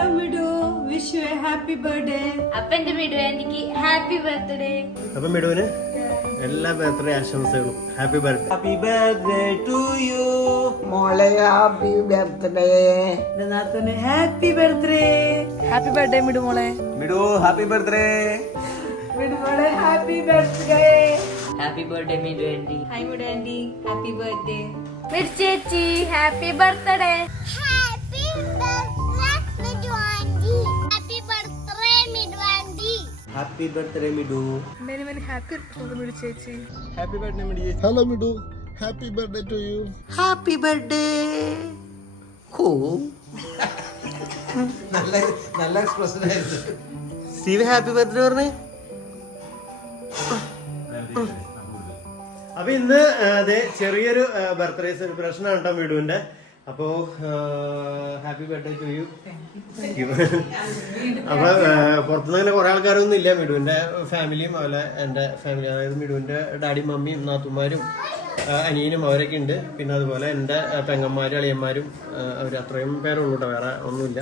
Hello Midu, wish you a happy birthday. അപ്പന്റെ മിഡു ആന്റിക്ക് happy birthday. അപ്പൊ മിടുവിന് എല്ലാ ബർത്ത്ഡേ ആശംസകളും. Happy birthday. Happy birthday to you. മോളെ ഹാപ്പി ബർത്ത്ഡേ. നാത്തൂന് happy birthday. Happy birthday Midu മോളെ. Midu happy birthday. മിഡു മോളെ happy birthday. Happy birthday Midu aunty. Hi Midu aunty, happy birthday. Midu ചേച്ചി happy birthday. Happy birthday Midu. Many many happy birthday Midu ചേച്ചി. Happy birthday Midu. Hello Midu, happy birthday to you. Happy birthday. നല്ല expression ആയിരുന്നു. Steve happy birthday പറഞ്ഞേ. അപ്പൊ ഇന്ന് അതെ ചെറിയൊരു birthday celebration ആണ് കേട്ടോ മിഡുവിന്റെ. അപ്പോ ഹാപ്പി ബർത്ത്ഡേ ടു യു. അപ്പൊ പുറത്തുനിന്ന് അങ്ങനെ കുറെ ആൾക്കാരൊന്നും ഇല്ല. മിഡുവിന്റെ ഫാമിലിയും അതുപോലെ എന്റെ ഫാമിലി, അതായത് മിഡുവിന്റെ ഡാഡി മമ്മിയും നാത്തുമാരും അനിയനും അവരൊക്കെ ഉണ്ട്. പിന്നെ അതുപോലെ എന്റെ പെങ്ങന്മാരും അളിയന്മാരും അവർ അത്രയും പേരുള്ളൂ കേട്ടോ, വേറെ ഒന്നുമില്ല.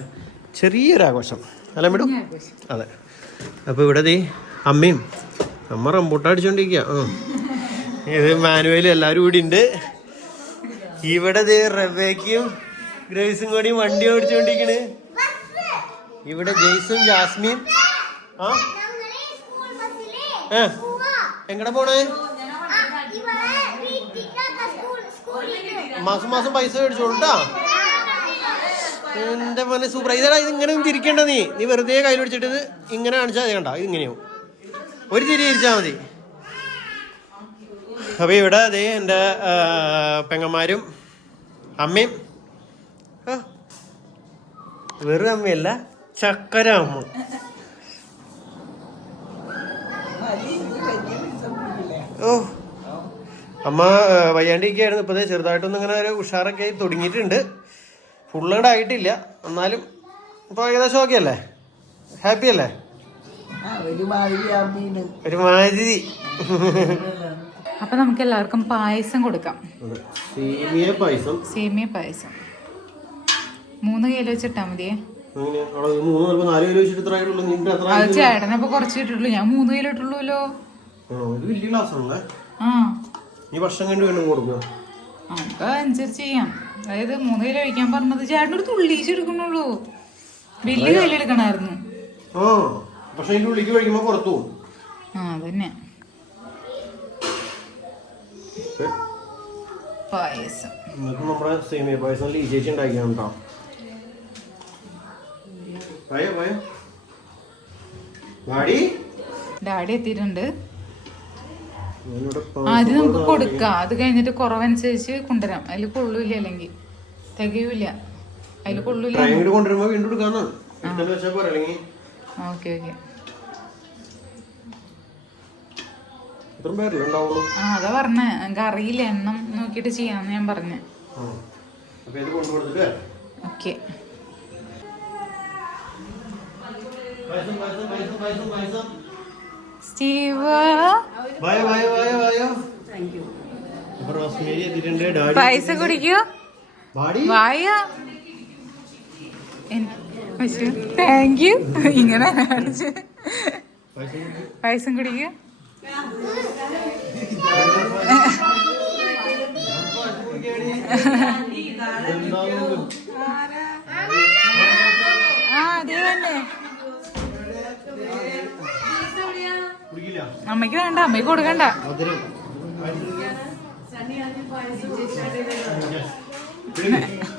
ചെറിയൊരാഘോഷം അല്ല മിഡു? അതെ. അപ്പൊ ഇവിടെ അമ്മയും അമ്മ റംബൂട്ട അടിച്ചോണ്ടിരിക്കുക. ഇത് മാനുവലും എല്ലാവരും കൂടി ഉണ്ട്. ഇവിടെ റബേക്കും ഗ്രേസും കൂടി വണ്ടി ഓടിച്ചോണ്ടിരിക്കണ്. ഇവിടെ ജെയ്സും ജാസ്മിൻ. എങ്ങടെ പോണേ? മാസം മാസം പൈസ മേടിച്ചോളൂട്ടാ. എന്റെ മോനെ സൂപ്പർ. ഇതാ ഇത് ഇങ്ങനെ തിരിക്കണ്ട. നീ വെറുതെ കയ്യിൽ പിടിച്ചിട്ട് ഇങ്ങനെ കാണിച്ചാൽ കണ്ട ഇത് ഇങ്ങനെയാവും. ഒരു തിരി തിരിച്ചാൽ മതി. അപ്പൊ ഇവിടെ അതെ എൻ്റെ പെങ്ങന്മാരും അമ്മയും, വെറും അമ്മയല്ല ചക്കര അമ്മ. ഓ അമ്മ വയ്യാണ്ടിരിക്കുകയായിരുന്നു. ഇപ്പൊ ചെറുതായിട്ടൊന്നും ഇങ്ങനെ ഒരു ഉഷാറൊക്കെ ആയി തുടങ്ങിയിട്ടുണ്ട്. ഫുള്ളങ്ങടെ ആയിട്ടില്ല, എന്നാലും ഇപ്പൊ ഏകദേശം ഓക്കെ അല്ലേ? ഹാപ്പി അല്ലേ? ഒരുമാതിരി. അപ്പൊ നമുക്ക് എല്ലാവർക്കും പായസം കൊടുക്കാം. സേമിയ പായസം 3 കിലോ വെച്ചിട്ടാ മതിയേ. അത് ചേട്ടനപ്പൊ കുറച്ച് ഇട്ടുള്ളൂ, ഞാൻ 3 കിലോ ഇട്ടുള്ളൂല്ലോ. അപ്പൊ അനുസരിച്ച് ചെയ്യാം. അതായത് 3 കിലോ കഴിക്കാൻ പറഞ്ഞത് ചേട്ടനൊരു തുള്ളീച്ച് എടുക്കണുള്ളൂ. വലിയ കയ്യിലെടുക്കണായിരുന്നു. അതന്നെ പായസം. നമ്മുടെ സേമിയ പായസം ലീചേച്ചി ഉണ്ടാക്കിയാണ് കേട്ടോ. ഡാഡി എത്തിയിട്ടുണ്ട്. ആദ്യം നമുക്ക് കൊടുക്കാം, അത് കഴിഞ്ഞിട്ട് കുറവനുസരിച്ച് കൊണ്ടുവരാം. അതിൽ കൊള്ളൂല, അല്ലെങ്കിൽ തികയൂല. അതിൽ കൊള്ളൂല. Okay okay. അതാ പറഞ്ഞേ, എനിക്ക് അറിയില്ല, എണ്ണം നോക്കിട്ട് ചെയ്യാന്ന് ഞാൻ പറഞ്ഞേ. ഓക്കെ. സ്റ്റീവ് പൈസ കുടിക്കോ? വായ. Thank you. ഇങ്ങനെ പായസം കുടിക്കോ? അതേ തന്നെ. അമ്മയ്ക്ക് വേണ്ട, അമ്മയ്ക്ക് കൊടുക്കണ്ട.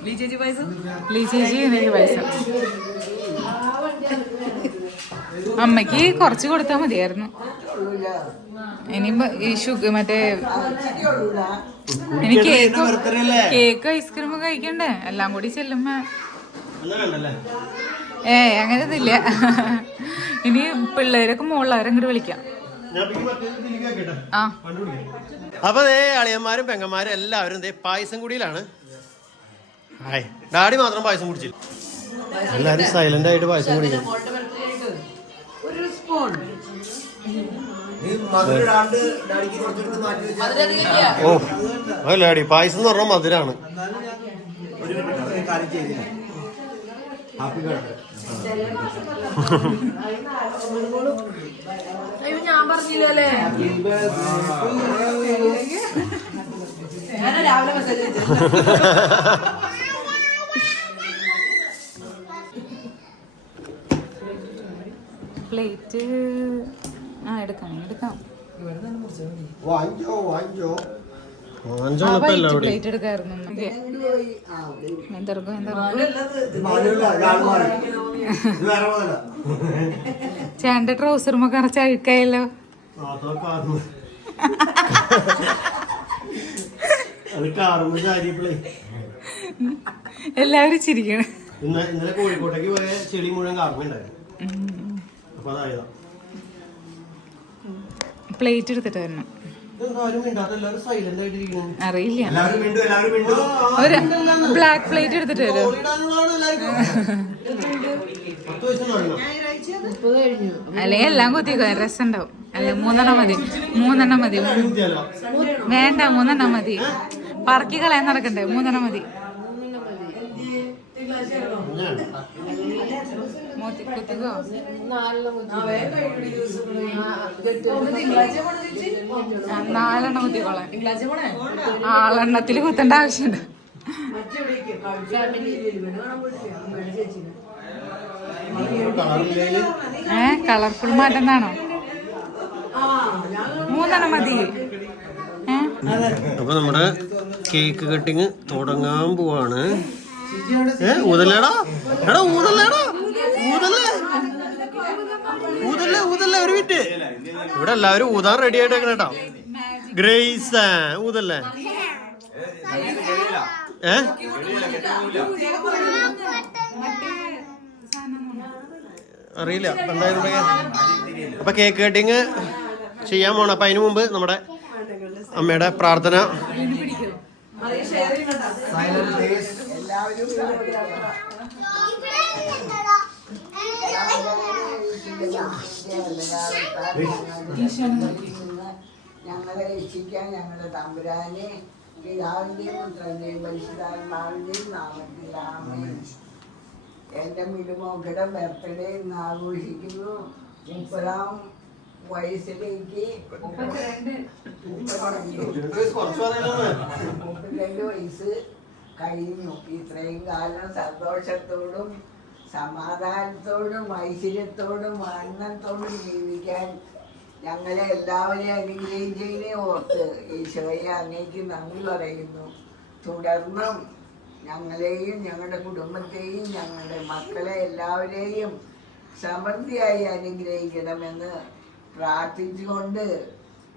ലീചേച്ചി പായസം. അമ്മയ്ക്ക് കുറച്ച് കൊടുത്താ മതിയായിരുന്നു. ഇനി മറ്റേ എനിക്ക് കേക്ക് ഐസ്ക്രീം കഴിക്കണ്ടേ, എല്ലാം കൂടി ചെല്ലുമ്പോ. അങ്ങനെ ഒന്നുമില്ല. ഇനി പിള്ളേരൊക്കെ മുകളിലാരങ്ങോട്ട് വിളിക്കാം. അപ്പൊ അളിയന്മാരും പെങ്ങന്മാരും എല്ലാവരും പായസം കുടിയിലാണ്. ഡാഡി മാത്രം പായസം കുടിച്ചില്ല. എല്ലാരും സൈലന്റ് ആയിട്ട് പായസം കുടിക്കും. ഓ അതല്ല ഡാഡി, പായസം എന്ന് പറഞ്ഞാൽ മധുരാണ്. Happy birthday. അയ്യോ ഞാൻ പറഞ്ഞില്ലല്ലേ രാവിലെ മെസ്സേജ് പ്ലേറ്റ് എടുക്കാം പ്ലേറ്റ് എടുക്കായിരുന്നു എന്തെടുക്കും ചേട്ടന്റെ ട്രൗസറുമ കറച്ച് അഴുക്കായല്ലോ. എല്ലാവരും ചിരിക്കണം. ഇന്നലെ കോഴിക്കോട്ടേക്ക് പോയ ചെളി മുഴുവൻ കാർമ്മയുണ്ടായിരുന്നു. അപ്പൊ അതായതാ. പ്ലേറ്റ് എടുത്തിട്ട് വരണം. അറിയില്ല. ഒരു ബ്ലാക്ക് പ്ലേറ്റ് എടുത്തിട്ട് വരും. അല്ലെങ്കിൽ എല്ലാം കുത്തിക്കോ, രസം ഉണ്ടാവും. അല്ല 3 മതി. 3 മതി. വേണ്ട 3 മതി. പറക്കി കളയാൻ നടക്കണ്ടേ? 3 മതി. കുത്തിക്കോ. 4 കുത്തിക്കോളാം. 6 കുത്തേണ്ട ആവശ്യമുണ്ട്. കളർഫുൾ മാറ്റുന്നതാണോ? 3 മതി. അപ്പൊ നമ്മുടെ കേക്ക് കട്ടിങ് തുടങ്ങാൻ പോവാണ്. ഊതല്ലേടാ, എടാ ഊതല്ലേടാ, ഊതല്ലേ ഒരു മിനിറ്റ്. ഇവിടെ എല്ലാവരും ഊതാൻ റെഡി ആയിട്ടേക്കണ കേട്ടോ. ഗ്രേസ് ഊതല്ലേ? അറിയില്ല. അപ്പൊ കേക്ക് കട്ടിങ് ചെയ്യാൻ പോണം. അപ്പൊ അതിനു മുമ്പ് നമ്മുടെ അമ്മയുടെ പ്രാർത്ഥന. ഞങ്ങളെ രക്ഷിക്കാൻ ഞങ്ങളുടെ തമ്പുരാനെ പിതാവിന്റെയും പുത്രന്റെയും പരിശുദ്ധാത്മാവിന്റെയും നാമത്തിൽ ആമേൻ. എന്റെ മിടുമോക്കയുടെ ബർത്ത്ഡേ ഇന്ന് ആഘോഷിക്കുന്നു. 30-ാം വയസ്സിലേക്ക് 32 വയസ്സ് കഴിഞ്ഞു. ഇത്രയും കാലം സന്തോഷത്തോടും സമാധാനത്തോടും ഐശ്വര്യത്തോടും ആനന്ദത്തോടും ജീവിക്കാൻ ഞങ്ങളെ എല്ലാവരെയും അനുഗ്രഹിച്ചതിനെ ഓർത്ത് ഈശോയെ അങ്ങേക്ക് നന്ദി പറയുന്നു. തുടർന്നും ഞങ്ങളെയും ഞങ്ങളുടെ കുടുംബത്തെയും ഞങ്ങളുടെ മക്കളെ എല്ലാവരെയും സമൃദ്ധിയായി അനുഗ്രഹിക്കണമെന്ന് പ്രാർത്ഥിച്ചുകൊണ്ട്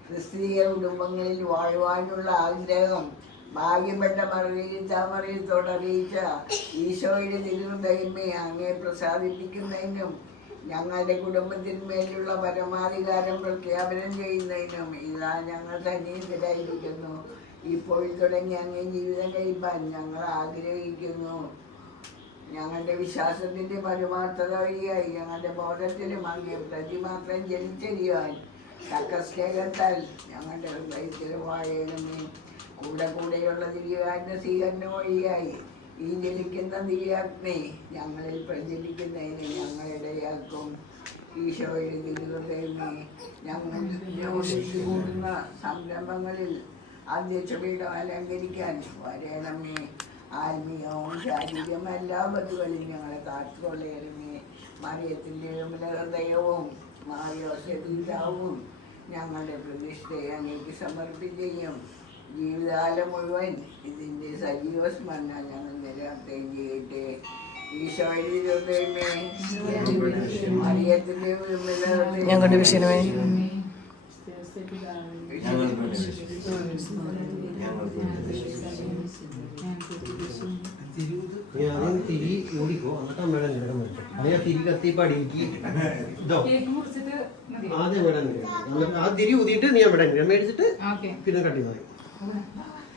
ക്രിസ്തീയ കുടുംബങ്ങളിൽ വാഴുവാനുള്ള ആഗ്രഹം ഭാഗ്യപ്പെട്ട മറിയത്തോട് അറിയിച്ച ഈശോയുടെ തിരുഹൃദയമേ അങ്ങേ പ്രസാദിപ്പിക്കുന്നതിനും ഞങ്ങളുടെ കുടുംബത്തിന്മേലുള്ള പരമാധികാരം പ്രഖ്യാപനം ചെയ്യുന്നതിനും ഇതാ ഞങ്ങൾ സന്നിഹിതരായിരിക്കുന്നു. ഇപ്പോൾ തുടങ്ങി അങ്ങേ ജീവിതം കഴിപ്പാൻ ഞങ്ങൾ ആഗ്രഹിക്കുന്നു. ഞങ്ങളുടെ വിശ്വാസത്തിന്റെ പരമാർത്ഥത വഴിയായി ഞങ്ങളുടെ ബോധത്തിലും അങ്ങേ പ്രതിമാത്രം ജനിച്ചറിയുവാൻ തക്ക സ്നേഹത്താൽ ഞങ്ങളുടെ ഹൃദയത്തിൽ വാഴണമേ. കൂടെയുള്ള ദിവ്യകാരുണ്യ സ്വീകരണ വഴിയായി ഈ ജനിക്കുന്ന ദിവ്യാഗ്നി ഞങ്ങളിൽ പ്രചരിക്കുന്നതിന് ഞങ്ങളിടയാക്കും. ഈശോയുടെ തിരുഹൃദയമേ, ഞങ്ങൾ കൂടുന്ന സംരംഭങ്ങളിൽ അധ്യക്ഷപീഠം അലങ്കരിക്കാൻ വരണമേ. ആത്മീയവും ശാരീരികവും എല്ലാ ബന്ധുക്കളിൽ ഞങ്ങളെ കാത്തുകൊള്ളേണമേ. മറിയത്തിൻ്റെ ഹൃദയവും മാറിയോസവും ഞങ്ങളുടെ പ്രതിഷ്ഠയെ അങ്ങേക്ക് സമർപ്പിക്കുകയും ജീവിതകാലം മുഴുവൻ ഇതിൻ്റെ സജീവ സ്മരണ ഞങ്ങൾ നിലനിർത്തുകയും ചെയ്യട്ടെ. ഈശോയുടെ മറിയത്തിൻ്റെ ഞങ്ങളുടെ വിഷയമേ തിരി ഓടിക്കോ. എന്നിട്ട് അമ്മയുടെ നിലകം വെച്ചു. അല്ലെങ്കിൽ തിരി കത്തി പടിക്ക് ആദ്യം അമ്മയുടെ നിലകം. ആ തിരി ഊതിയിട്ട് നീ അമ്മയുടെ നിലകം മേടിച്ചിട്ട് പിന്നെ കട്ടി മതി.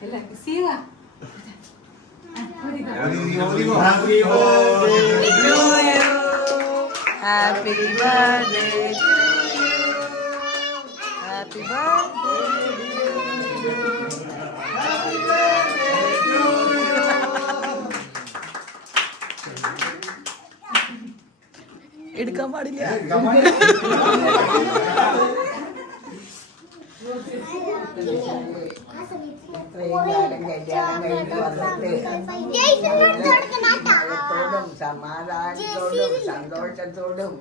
Happy birthday to you. Happy birthday to you. Happy birthday to you. എടുക്കാൻ പാടില്ല. സമാധാനത്തോടും സന്തോഷത്തോടും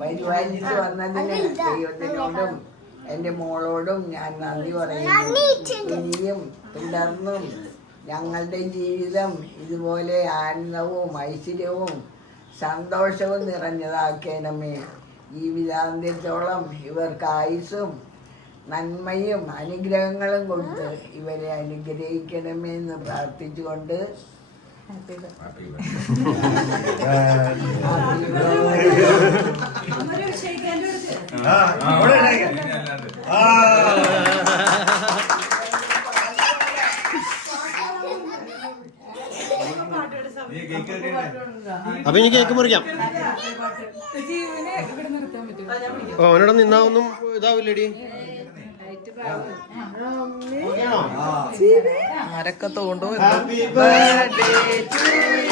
പരിപാലിച്ചു വന്നതിന് ദൈവത്തിനോടും എൻ്റെ മോളോടും ഞാൻ നന്ദി പറയുന്നു. ഇനിയും തുടർന്നും ഞങ്ങളുടെ ജീവിതം ഇതുപോലെ ആനന്ദവും ഐശ്വര്യവും സന്തോഷവും നിറഞ്ഞതാക്കണമേ. ജീവിതാന്ത്യത്തോളം ഇവർക്ക് ആയുസ്സും നന്മയും അനുഗ്രഹങ്ങളും കൊടുത്ത് ഇവരെ അനുഗ്രഹിക്കണമേ എന്ന് പ്രാർത്ഥിച്ചുകൊണ്ട് അപ്പൊ ഇനി കേക്ക് മുറിക്കാം. അവനോട് നിന്നാ ഒന്നും ഇതാവില്ലടി. ആരൊക്കെ തോണ്ടോ. Happy birthday to you.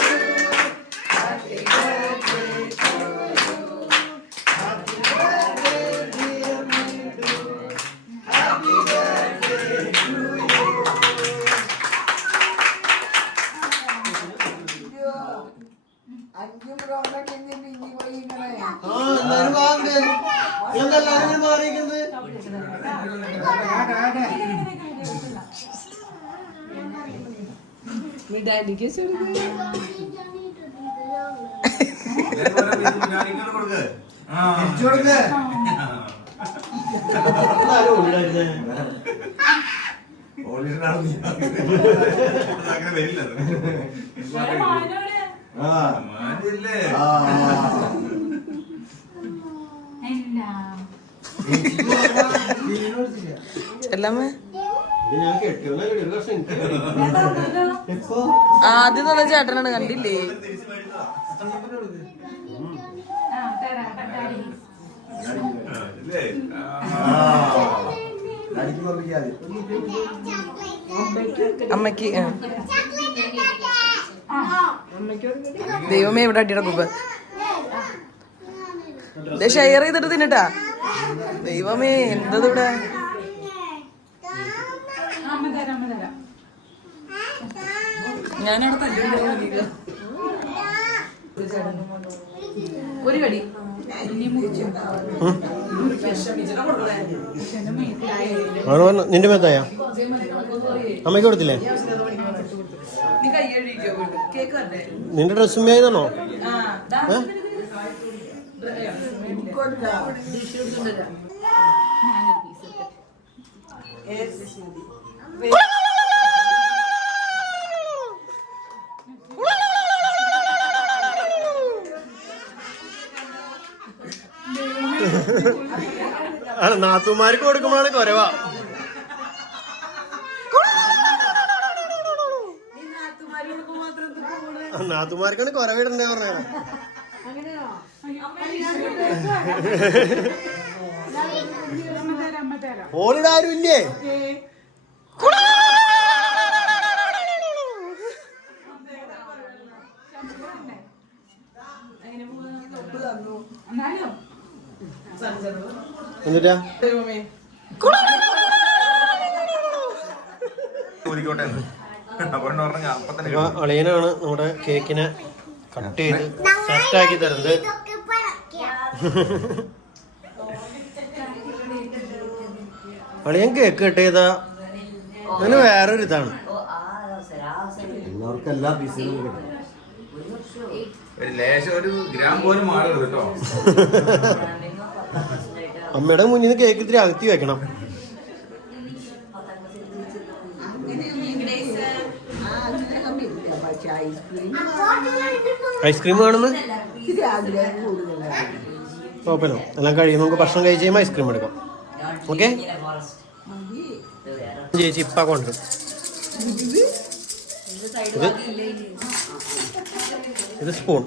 ചെല്ലമ്മേ ഇപ്പൊ ആദ്യം തന്നെ ചേട്ടനാണ് കണ്ടില്ലേ. അമ്മക്ക് ദൈവമേ ഇവിടെ അടിയുടെ കുപ്പ ഷെയർ ചെയ്തിട്ട് തിന്നിട്ടാ. ദൈവമേ എന്തത് ഇവിടെ. ഞാനവിടെ തല്ലില്ല ഒരു കടി നിന്റെ മേത്തായ അമ്മയ്ക്ക് കൊടുത്തില്ലേ? നിന്റെ ഡ്രസ്സും ആയതാണോ? നാത്തുമാർക്ക് കൊടുക്കുമ്പോഴാണ് കൊരവാ. നാത്തുമാർക്കാണ് കൊരവിടണ്ടേ പറഞ്ഞ. ഓളിടെ ആരും ഇല്ലേ? എന്നിട്ടാ അളിയനാണ് നമ്മുടെ കേക്കിനെ കട്ട് ചെയ്ത് സെറ്റാക്കി തരുന്നത്. അളിയൻ കേക്ക് കട്ട് ചെയ്താ അങ്ങനെ വേറൊരു ഇതാണ്. എല്ലാവർക്കും എല്ലാ പീസുകളും കിട്ടും. അമ്മയുടെ മുന്നിൽ നിന്ന് കേക്ക് ഇത്തിരി അകത്തി വെക്കണം. ഐസ്ക്രീം വേണമെന്ന് കുഴപ്പമില്ല. എല്ലാം കഴിയും. നമുക്ക് ഭക്ഷണം കഴിച്ച് കഴിയുമ്പോൾ ഐസ്ക്രീം എടുക്കാം. ഓക്കെ ചേച്ചി ഇപ്പ കൊണ്ടുവരും. ഇത് സ്പൂൺ.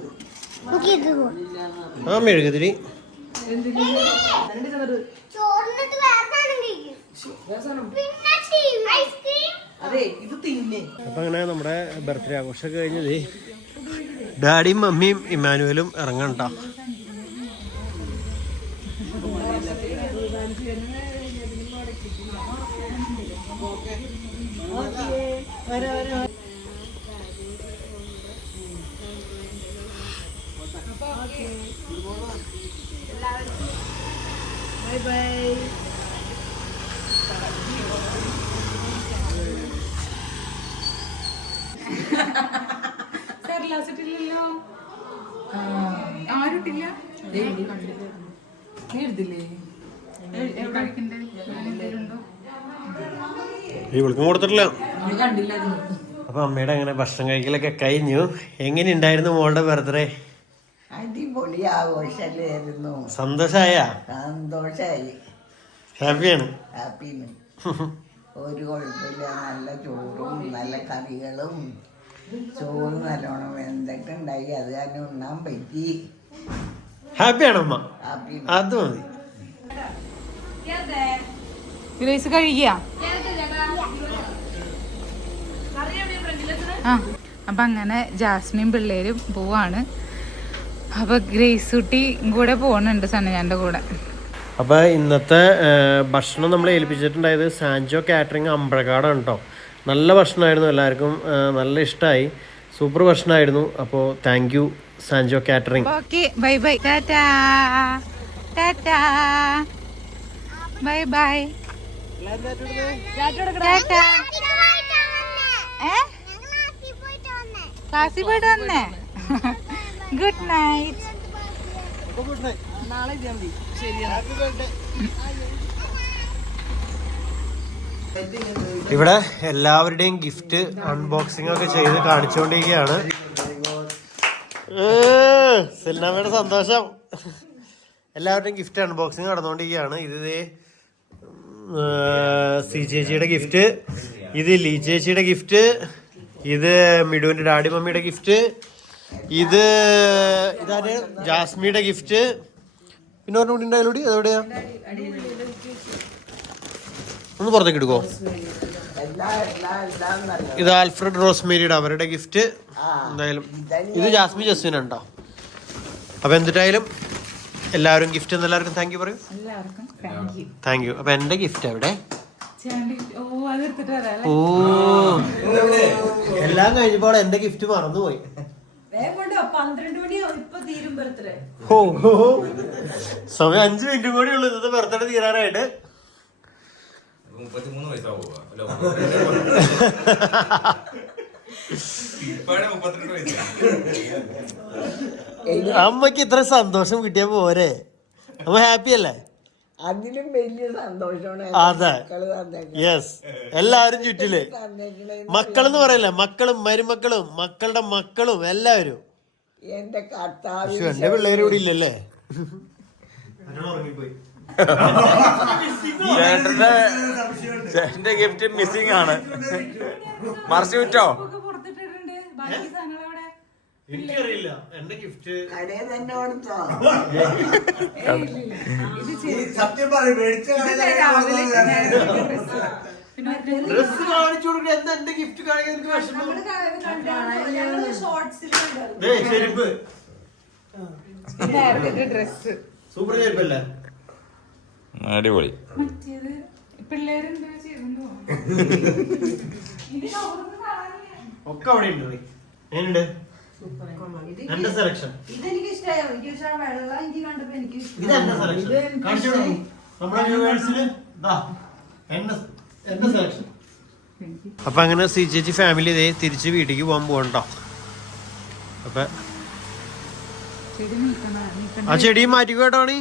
ആ മെഴുകുതിരി. അപ്പൊ അങ്ങനെ നമ്മുടെ ബർത്ത്ഡേ ആഘോഷമൊക്കെ കഴിഞ്ഞത് ഡാഡിയും മമ്മിയും ഇമ്മാനുവലും ഇറങ്ങണ്ട. ആരുട്ടില്ല ഇവൾക്കും കൊടുത്തിട്ടില്ല. അപ്പൊ അമ്മയുടെ അങ്ങനെ ഭക്ഷണം കഴിക്കലൊക്കെ കഴിഞ്ഞു. എങ്ങനെ ഉണ്ടായിരുന്നു മോളുടെ ബർത്ത്ഡേ? അടിപൊളി ആഘോഷമായിരുന്നു. സന്തോഷായ? സന്തോഷായി. ഹാപ്പിയാണ്? ഹാപ്പിന് ഒരു കുഴപ്പമില്ല. നല്ല ചോറും നല്ല കറികളും. ചോറ് നല്ലോണം വെന്തിട്ടുണ്ടായി. അത് കാരണം ഉണ്ണാൻ പറ്റി. ഹാപ്പിയാണമ്മ? ഹാപ്പി. അത് മതി. ഗ്രേസ് കഴുകിയ ആ. അപ്പൊ അങ്ങനെ ജാസ്മിൻ പിള്ളേരും പോവാണ്. അപ്പൊ ഗ്രേസ് കുട്ടി കൂടെ പോണുണ്ട് സനജാന്റെ കൂടെ. അപ്പൊ ഇന്നത്തെ ഭക്ഷണം നമ്മൾ ഏൽപ്പിച്ചിട്ടുണ്ടായത് സാൻജോ കാറ്ററിംഗ് അമ്പഴക്കാടാണ് കേട്ടോ. നല്ല ഭക്ഷണമായിരുന്നു. എല്ലാവർക്കും നല്ല ഇഷ്ടമായി. സൂപ്പർ ഭക്ഷണമായിരുന്നു. അപ്പോൾ thank you Sanjo catering. Okay bye bye. Tata tata bye bye. Tata. ക്ലാസ്സിൽ പോയിട്ട് വന്നേ. Good night. ഇവിടെ എല്ലാവരുടെയും ഗിഫ്റ്റ് അൺബോക്സിംഗ് ഒക്കെ ചെയ്ത് കാണിച്ചുകൊണ്ടിരിക്കുകയാണ്. സെൽനാമയുടെ സന്തോഷം. എല്ലാവരുടെയും ഗിഫ്റ്റ് അൺബോക്സിംഗ് നടന്നുകൊണ്ടിരിക്കുകയാണ്. ഇത് സി ചേച്ചിയുടെ ഗിഫ്റ്റ്, ഇത് ലീ ചേച്ചിയുടെ ഗിഫ്റ്റ്, ഇത് മിഡുവിന്റെ ഡാഡി മമ്മിയുടെ ഗിഫ്റ്റ്, ഇതാര് ജാസ്മിയുടെ ഗിഫ്റ്റ്. പിന്നെ പറഞ്ഞുകൂടി ഉണ്ടായാലൂടി അതെവിടെയാ? ഒന്ന് പുറത്തേക്ക് എടുക്കോ? ഇത് ആൽഫ്രഡ് റോസ്മേരിയുടെ അവരുടെ ഗിഫ്റ്റ്. എന്തായാലും ഇത് ജാസ്മി ജസ്വിനാണ് കേട്ടോ. അപ്പൊ എന്തിട്ടായാലും എല്ലാവരും ഗിഫ്റ്റ് എല്ലാവർക്കും താങ്ക് യു പറയൂ. Thank you. അപ്പൊ എന്റെ ഗിഫ്റ്റ് എവിടെ? ഓ, എല്ലാം കഴിഞ്ഞപ്പോൾ എന്റെ ഗിഫ്റ്റ് മറന്നുപോയി. സമയം 5 മിനിറ്റ് കൂടി ഉള്ളു ഇന്നത്തെ ബർത്ത്ഡേ തീരാനായിട്ട്. 33 വയസ്സാവുക. അമ്മക്ക് ഇത്ര സന്തോഷം കിട്ടിയ പോരെ? അമ്മ ഹാപ്പി അല്ലേ? അതിലും വലിയ സന്തോഷമാണ്. അതെ, യെസ്. എല്ലാവരും ചുറ്റില് മക്കളെന്ന് പറയല്ലേ, മക്കളും മരുമക്കളും മക്കളുടെ മക്കളും എല്ലാവരും. എന്റെ കർത്താവ്, എന്റെ പിള്ളേരും കൂടി ഇല്ലല്ലേ? ചേട്ടന്റെ ഗിഫ്റ്റ് മിസ്സിംഗ് ആണ്. മറച്ചു വിറ്റോ? എനിക്കറിയില്ല എന്റെ ഗിഫ്റ്റ് കടയിൽ തന്നെ കൊടുത്തോ? സത്യം പറയും ഡ്രസ് കാണിച്ചു കൊടുക്കുക. എന്താ എന്റെ ഗിഫ്റ്റ് കാണിക്കാൻ എനിക്ക് വിഷമം. ചെരുപ്പ് ഡ്രസ് സൂപ്പർ ചെരുപ്പല്ലേ? അടിപൊളി. ഒക്കെ അവിടെ ഉണ്ട്. എങ്ങനെയുണ്ട് എന്റെ സെലക്ഷൻ? ഇതെന്റെ സെലക്ഷൻ കാണിച്ചു കൊടുക്കും നമ്മുടെ വ്യൂവേഴ്സിന്. എന്റെ സെലക്ഷൻ. അപ്പൊ അങ്ങനെ സി ചേച്ചി ഫാമിലി ഇതേ തിരിച്ച് വീട്ടിലേക്ക് പോകാൻ പോകണ്ടോ. അപ്പൊ ആ ചെടി മാറ്റിക്കോ കേട്ടോണി.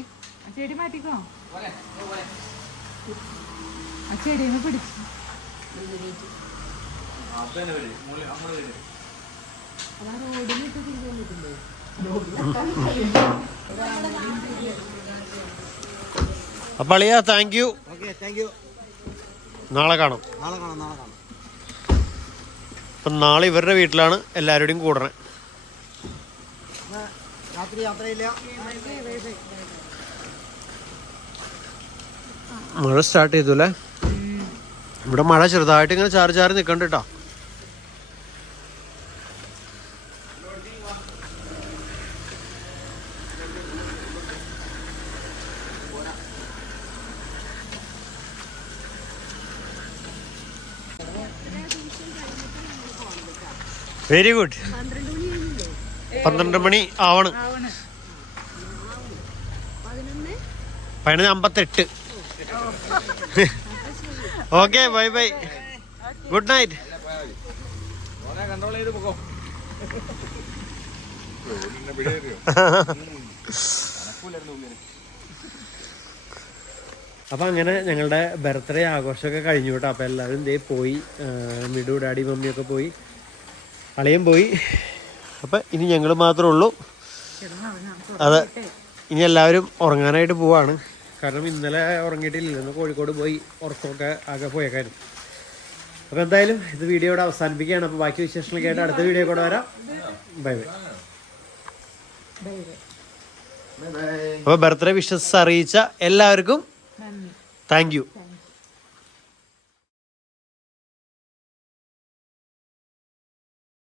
ചെടി മാറ്റിക്കോ. ആ ചെടിയെ പിടിച്ചു. അപ്പൊ അളിയാ താങ്ക് യു. നാളെ കാണാം. അപ്പൊ നാളെ ഇവരുടെ വീട്ടിലാണ് എല്ലാവരുടെയും കൂടണേ. മഴ സ്റ്റാർട്ട് ചെയ്തു അല്ലേ? ഇവിടെ മഴ ചെറുതായിട്ട് ഇങ്ങനെ ചാറി ചാറി നിൽക്കണ്ട കേട്ടോ. Very good. 12 മണി ആവണം. 11:58. Okay, bye by, good night. അപ്പം അങ്ങനെ ഞങ്ങളുടെ ബർത്ത്ഡേ ആഘോഷമൊക്കെ കഴിഞ്ഞു കേട്ടോ. അപ്പം എല്ലാവരും ഇതേ പോയി. മിഡു, ഡാഡി, മമ്മിയൊക്കെ പോയി, അളിയൻ പോയി. അപ്പം ഇനി ഞങ്ങൾ മാത്രമേ ഉള്ളൂ. അതെ, ഇനി എല്ലാവരും ഉറങ്ങാനായിട്ട് പോവാണ്. കാരണം ഇന്നലെ ഉറങ്ങിയിട്ടില്ല, ഇന്ന് കോഴിക്കോട് പോയി ഉറക്കമൊക്കെ ആകെ പോയേക്കായിരുന്നു. അപ്പോൾ എന്തായാലും ഇത് വീഡിയോ ഇവിടെ അവസാനിപ്പിക്കുകയാണ്. അപ്പോൾ ബാക്കി വിശേഷങ്ങളൊക്കെ ആയിട്ട് അടുത്ത വീഡിയോ കൂടെ വരാം. Bye bye. അപ്പോൾ ബർത്ത്ഡേ വിഷസ് അറിയിച്ച എല്ലാവർക്കും താങ്ക് യു.